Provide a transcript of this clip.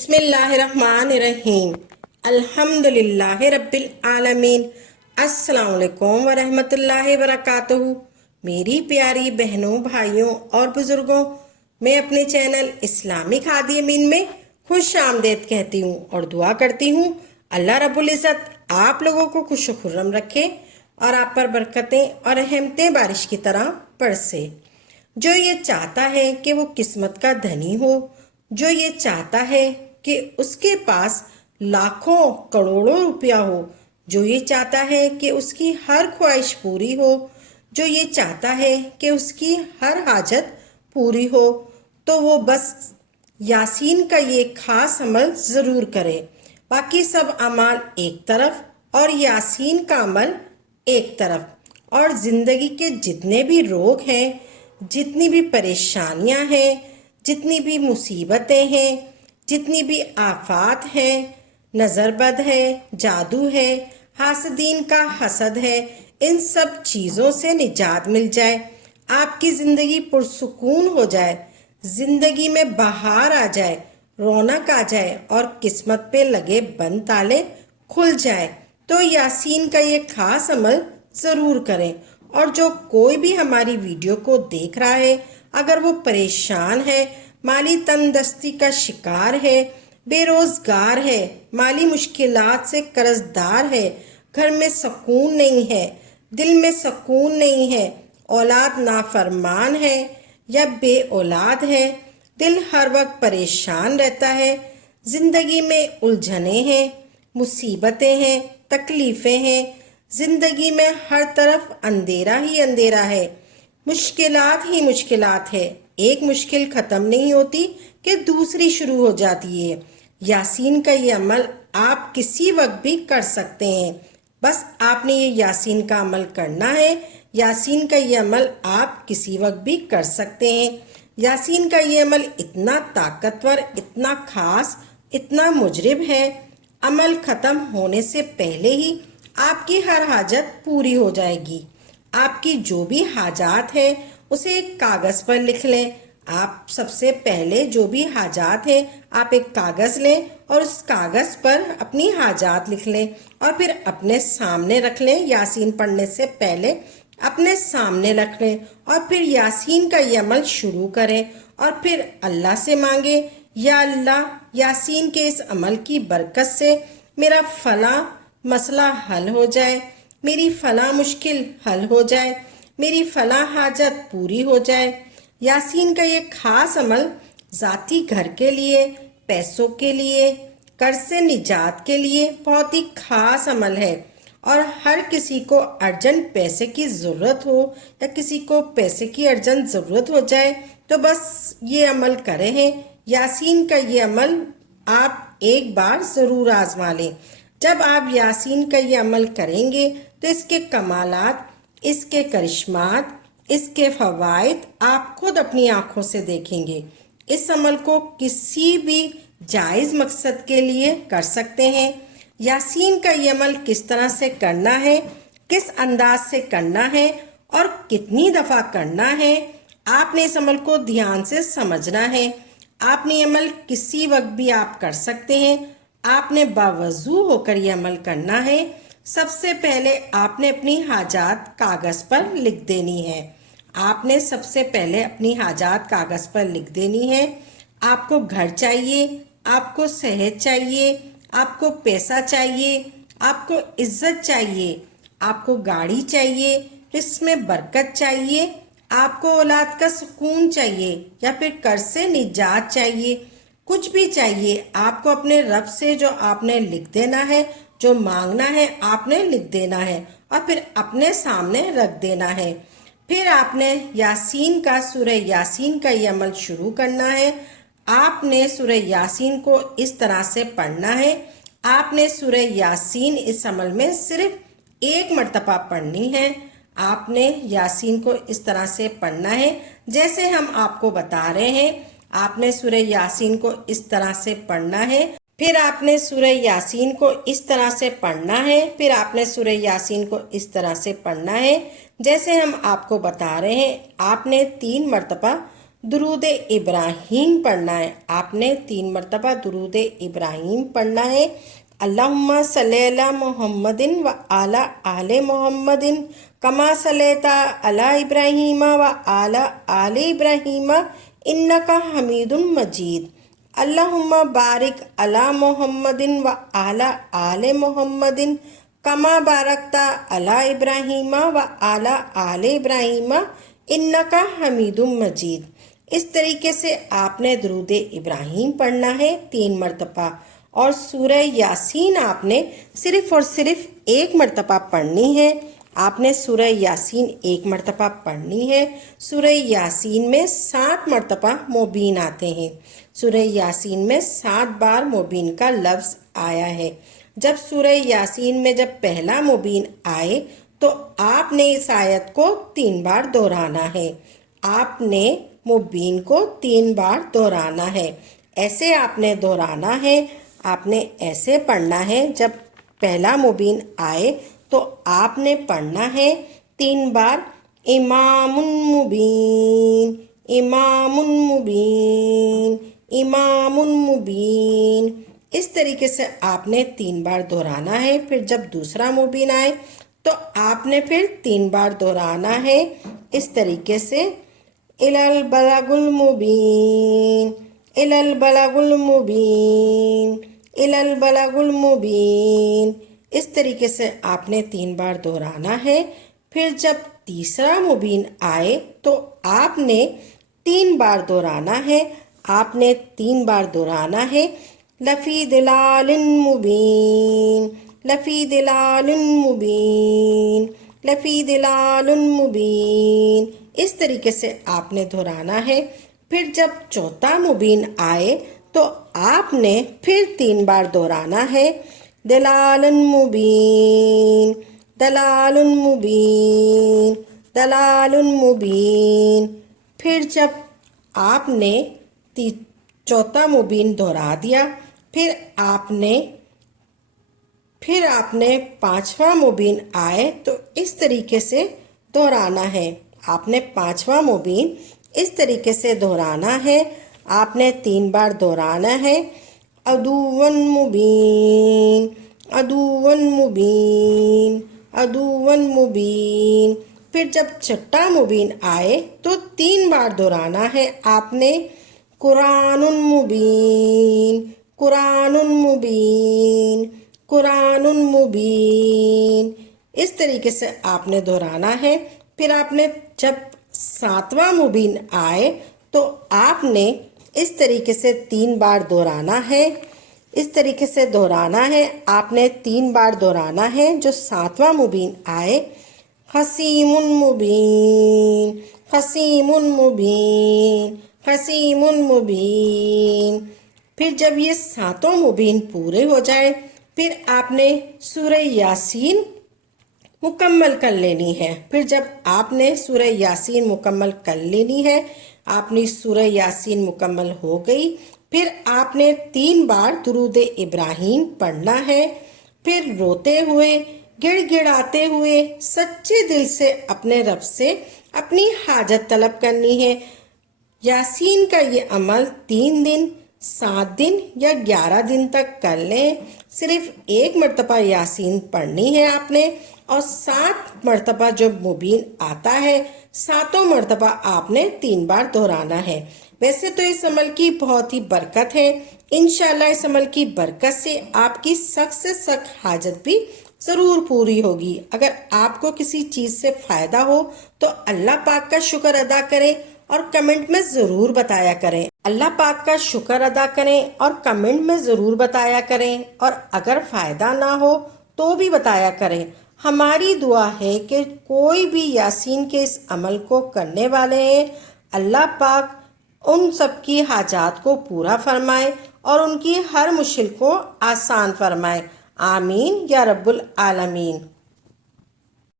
بسم اللہ الرحمن الرحیم الحمدللہ رب العالمین۔ السلام علیکم ورحمۃ اللہ وبرکاتہ۔ میری پیاری بہنوں، بھائیوں اور بزرگوں، میں اپنے چینل اسلامک ہادی امین میں خوش آمدید کہتی ہوں اور دعا کرتی ہوں اللہ رب العزت آپ لوگوں کو خوش و خرم رکھے اور آپ پر برکتیں اور رحمتیں بارش کی طرح برسے۔ جو یہ چاہتا ہے کہ وہ قسمت کا دھنی ہو، جو یہ چاہتا ہے کہ اس کے پاس لاکھوں کروڑوں روپیہ ہو، جو یہ چاہتا ہے کہ اس کی ہر خواہش پوری ہو، جو یہ چاہتا ہے کہ اس کی ہر حاجت پوری ہو، تو وہ بس یاسین کا یہ خاص عمل ضرور کرے۔ باقی سب اعمال ایک طرف اور یاسین کا عمل ایک طرف، اور زندگی کے جتنے بھی روگ ہیں، جتنی بھی پریشانیاں ہیں، جتنی بھی مصیبتیں ہیں، جتنی بھی آفات ہیں، نظر بد ہے، جادو ہے، حاسدین کا حسد ہے، ان سب چیزوں سے نجات مل جائے، آپ کی زندگی پرسکون ہو جائے، زندگی میں بہار آ جائے، رونق آ جائے اور قسمت پہ لگے بند تالے کھل جائے، تو یاسین کا یہ خاص عمل ضرور کریں۔ اور جو کوئی بھی ہماری ویڈیو کو دیکھ رہا ہے، اگر وہ پریشان ہے، مالی تنگدستی کا شکار ہے، بے روزگار ہے، مالی مشکلات سے قرض دار ہے، گھر میں سکون نہیں ہے، دل میں سکون نہیں ہے، اولاد نافرمان ہے یا بے اولاد ہے، دل ہر وقت پریشان رہتا ہے، زندگی میں الجھنیں ہیں، مصیبتیں ہیں، تکلیفیں ہیں، زندگی میں ہر طرف اندھیرا ہی اندھیرا ہے، مشکلات ہی مشکلات ہے، ایک مشکل ختم نہیں ہوتی کہ دوسری شروع ہو جاتی ہے۔ یاسین کا یہ عمل آپ کسی وقت بھی کر سکتے ہیں، بس آپ نے یہ یاسین کا عمل کرنا ہے۔ یاسین کا یہ عمل آپ کسی وقت بھی کر سکتے ہیں۔ یاسین کا یہ عمل اتنا طاقتور، اتنا خاص، اتنا مجرب ہے، عمل ختم ہونے سے پہلے ہی آپ کی ہر حاجت پوری ہو جائے گی۔ آپ کی جو بھی حاجات ہیں اسے ایک کاغذ پر لکھ لیں۔ آپ سب سے پہلے جو بھی حاجات ہیں آپ ایک کاغذ لیں اور اس کاغذ پر اپنی حاجات لکھ لیں اور پھر اپنے سامنے رکھ لیں۔ یاسین پڑھنے سے پہلے اپنے سامنے رکھ لیں اور پھر یاسین کا یہ عمل شروع کریں اور پھر اللہ سے مانگیں، یا اللہ، یاسین کے اس عمل کی برکت سے میرا فلاں مسئلہ حل ہو جائے، میری فلاں مشکل حل ہو جائے، میری فلاں حاجت پوری ہو جائے۔ یاسین کا یہ خاص عمل ذاتی گھر کے لیے، پیسوں کے لیے، قرض سے نجات کے لیے بہت ہی خاص عمل ہے، اور ہر کسی کو ارجنٹ پیسے کی ضرورت ہو یا کسی کو پیسے کی ارجنٹ ضرورت ہو جائے تو بس یہ عمل کریں ہیں۔ یاسین کا یہ عمل آپ ایک بار ضرور آزما لیں۔ جب آپ یاسین کا یہ عمل کریں گے تو اس کے کمالات، اس کے کرشمات، اس کے فوائد آپ خود اپنی آنکھوں سے دیکھیں گے۔ اس عمل کو کسی بھی جائز مقصد کے لیے کر سکتے ہیں۔ یاسین کا یہ عمل کس طرح سے کرنا ہے، کس انداز سے کرنا ہے اور کتنی دفعہ کرنا ہے، آپ نے اس عمل کو دھیان سے سمجھنا ہے۔ آپ نے یہ عمل کسی وقت بھی آپ کر سکتے ہیں۔ آپ نے باوضو ہو کر یہ عمل کرنا ہے۔ سب سے پہلے آپ نے اپنی حاجات کاغذ پر لکھ دینی ہے۔ آپ نے سب سے پہلے اپنی حاجات کاغذ پر لکھ دینی ہے۔ آپ کو گھر چاہیے، آپ کو صحت چاہیے، آپ کو پیسہ چاہیے، آپ کو عزت چاہیے، آپ کو گاڑی چاہیے، اس میں برکت چاہیے، آپ کو اولاد کا سکون چاہیے یا پھر قرض سے نجات چاہیے، کچھ بھی چاہیے، آپ کو اپنے رب سے جو آپ نے لکھ دینا ہے، جو مانگنا ہے آپ نے لکھ دینا ہے اور پھر اپنے سامنے رکھ دینا ہے۔ پھر آپ نے یاسین کا، سورہ یاسین کا یہ عمل شروع کرنا ہے۔ آپ نے سورہ یاسین کو اس طرح سے پڑھنا ہے۔ آپ نے سورہ یاسین اس عمل میں صرف ایک مرتبہ پڑھنی ہے۔ آپ نے یاسین کو اس طرح سے پڑھنا ہے جیسے ہم آپ کو بتا رہے ہیں۔ آپ نے سورہ یاسین کو اس طرح سے پڑھنا ہے، پھر آپ نے سورہ یاسین کو اس طرح سے پڑھنا ہے، پھر آپ نے سورہ یاسین کو اس طرح سے پڑھنا ہے جیسے ہم آپ کو بتا رہے ہیں۔ آپ نے 3 مرتبہ درود ابراہیم پڑھنا ہے. آپ نے 3 مرتبہ درود ابراہیم پڑھنا ہے. اللہم صلی علی محمد و علی آل محمد کما صلیت علی ابراہیم و علی آل ابراہیم انک حمید مجید. اللہم بارک علی محمد و علی آل محمد کما بارکت علی ابراہیم و علی آل ابراہیم انک حمید مجید. اس طریقے سے آپ نے درود ابراہیم پڑھنا ہے 3 مرتبہ. اور سورہ یاسین آپ نے صرف اور صرف 1 مرتبہ پڑھنی ہے. آپ نے سورہ یاسین 1 مرتبہ پڑھنی ہے. سورہ یاسین میں 7 مرتبہ مبین آتے ہیں. سورہ یاسین میں 7 بار مبین کا لفظ آیا ہے. جب سورہ یاسین میں جب پہلا مبین آئے تو آپ نے اس آیت کو 3 بار دہرانا ہے. آپ نے مبین کو 3 بار دہرانا ہے. ایسے آپ نے دہرانا ہے. آپ نے ایسے پڑھنا ہے. جب پہلا مبین آئے تو آپ نے پڑھنا ہے 3 بار امام مبین امام مبین امام مبین. اس طریقے سے آپ نے 3 بار دہرانا ہے. پھر جب دوسرا مبین آئے تو آپ نے پھر 3 بار دہرانا ہے. اس طریقے سے البلغ المبین البلغ المبین البلغ المبین. اس طریقے سے آپ نے 3 بار دہرانا ہے. پھر جب تیسرا مبین آئے تو آپ نے 3 بار دہرانا ہے. آپ نے 3 بار دہرانا ہے لفی دلال مبین لفی دلال مبین لفی دلال مبین. اس طریقے سے آپ نے دہرانا ہے. پھر جب چوتھا مبین آئے تو آپ نے پھر 3 بار دہرانا ہے دلال مبین دلال مبین دلال مبین. پھر جب آپ نے چوتھا مبین دہرا دیا پھر آپ نے 5واں مبین آئے تو اس طریقے سے دہرانا ہے. آپ نے 5واں مبین اس طریقے سے دہرانا ہے. آپ نے 3 بار دہرانا ہے عدوً مبین عدوً مبین عدوً مبین. پھر جب چھٹا مبین آئے تو 3 بار دہرانا ہے. آپ نے قرآن مبین قرآن مبین قرآن مبین. اس طریقے سے آپ نے دہرانا ہے. پھر آپ نے جب 7واں مبین آئے تو آپ نے اس طریقے سے 3 بار دہرانا ہے. اس طریقے سے دہرانا ہے. آپ نے 3 بار دہرانا ہے. جو 7واں مبین آئے حسیم مبین حسیم مبین حسیم مبین. پھر جب یہ 7 مبین پورے ہو جائے پھر آپ نے سورہ یاسین مکمل کر لینی ہے. پھر جب آپ نے سورہ یاسین مکمل کر لینی ہے آپ نے سورہ یاسین مکمل ہو گئی. پھر آپ نے 3 بار درود ابراہیم پڑھنا ہے. پھر روتے ہوئے گڑ گڑاتے ہوئے سچے دل سے اپنے رب سے اپنی حاجت طلب کرنی ہے. یاسین کا یہ عمل 3 دن 7 دن یا 11 دن تک کر لیں. صرف 1 مرتبہ یاسین پڑھنی ہے آپ نے اور 7 مرتبہ جب مبین آتا ہے 7 مرتبہ آپ نے 3 بار دہرانا ہے. ویسے تو اس عمل کی بہت ہی برکت ہے. انشاءاللہ اس عمل کی برکت سے آپ کی سخت سے سخت حاجت بھی ضرور پوری ہوگی. اگر آپ کو کسی چیز سے فائدہ ہو تو اللہ پاک کا شکر ادا کریں اور کمنٹ میں ضرور بتایا کریں. اللہ پاک کا شکر ادا کریں اور کمنٹ میں ضرور بتایا کریں. اور اگر فائدہ نہ ہو تو بھی بتایا کریں. ہماری دعا ہے کہ کوئی بھی یاسین کے اس عمل کو کرنے والے ہیں اللہ پاک ان سب کی حاجات کو پورا فرمائے اور ان کی ہر مشکل کو آسان فرمائے. آمین یا رب العالمین.